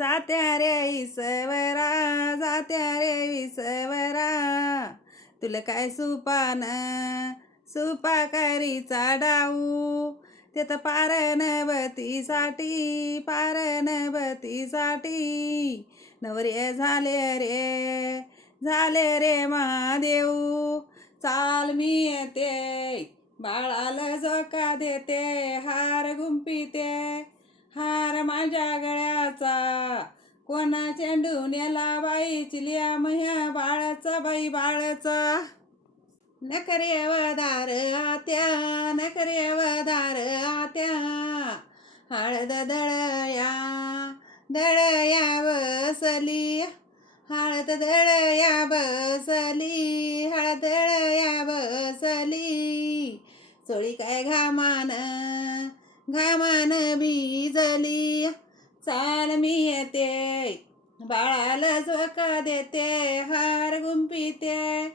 जात्या रे इसवरा जात्या रे इसवरा. तुला काय सुपान? सुपा करीचा डाऊ ते तर पारणवतीसाठी पारणवतीसाठी नवरे झाले रे झाले रे महादेव. चाल मी येते बाळाला झोका देते हार गुंपिते हार माझ्या बाळाचा. कोणा चेंडू नेला बाई चिलिया मह्या बाळाचा बाई बाळाचा. नकरे वदार आत्या नकरे वदार आत्या. हळद दळया दळया बसली. हळद दळया बसली हळद दळया बसली. चोळी काय घामान घामान बीजली चाल मी येते. बाळाला झोका देते हार गुंपिते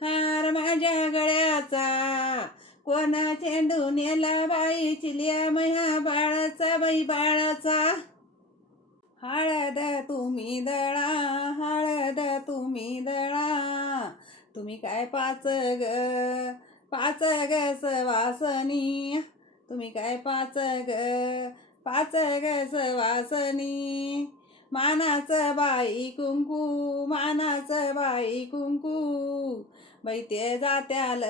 हार माझ्या गळ्याचा. कोणा चेंडू नेला बाई चिलिया मया बाळाचा बाई बाळाचा. हळद तुम्ही दळा हळद तुम्ही दळा. तुम्ही काय पाच ग पाच ग सवासनी. तुम्ही काय पाच ग पाच ग सवासनी मानाचं बाई कुंकू मानाचं बाई कुंकू. बाई ते जात्याल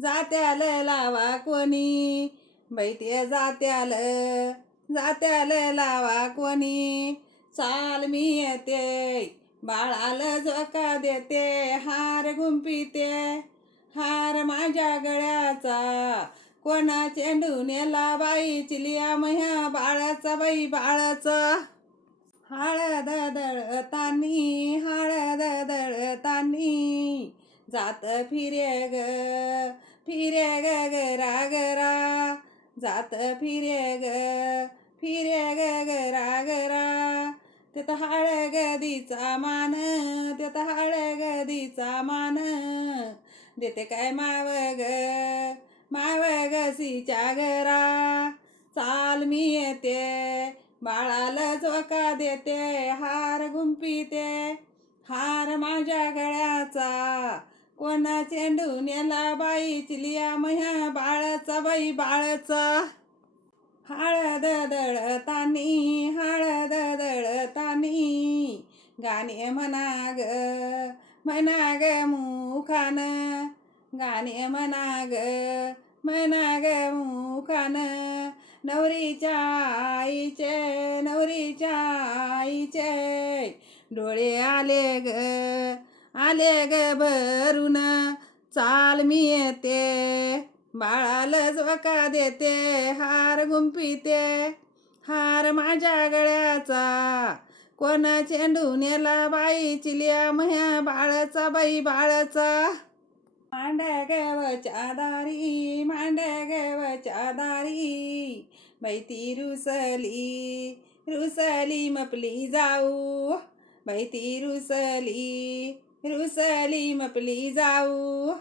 जात्याल लावा कोणी. बाई ते जात्याल जात्याल लावा कोणी. चाल मी येते बाळाल झोका देते हार गुंपिते हार माझ्या गळ्याचा कोणा चेंडू नेला बाई चिलिया मह्या बाळाचा बाई बाळाचा. हळद दळतानी हळद दळतानी जात फिरे ग फिरे ग गरा गरा जात फिरे ग फिरे ग गरा गरा ते तर हळगदीचा मान ते तर हळगदीचा मान. देते काय माव ग? माव गसीच्या घरा चाल मी येते बाळाला झोका देते हार गुंपिते हार माझ्या गळ्याचा कोणा चेंडू नेला बाई चिलिया मह्या बाळाचा बाई बाळाचा. हळद दळतानी हळद दळतानी. गाणे म्हणा ग म्हणा ग मुखान गाणे म्हणा ग म्हणा ग मुखान. नवरीच्या आईचे नवरीच्या आईचे. डोळे आले ग आले ग भरून. चाल मी येते बाळाला झोका देते हार गुंपिते हार माझ्या गळ्याचा कोणा चेंडू नेला बाई चिलिया मह्या बाळाचा बाई बाळाचा. मांड्या गवच्या दारी मांड्या गवच्या दारी बाई रुसली रुसली मपली जाऊ बाई रुसली रुसली मपली जाऊ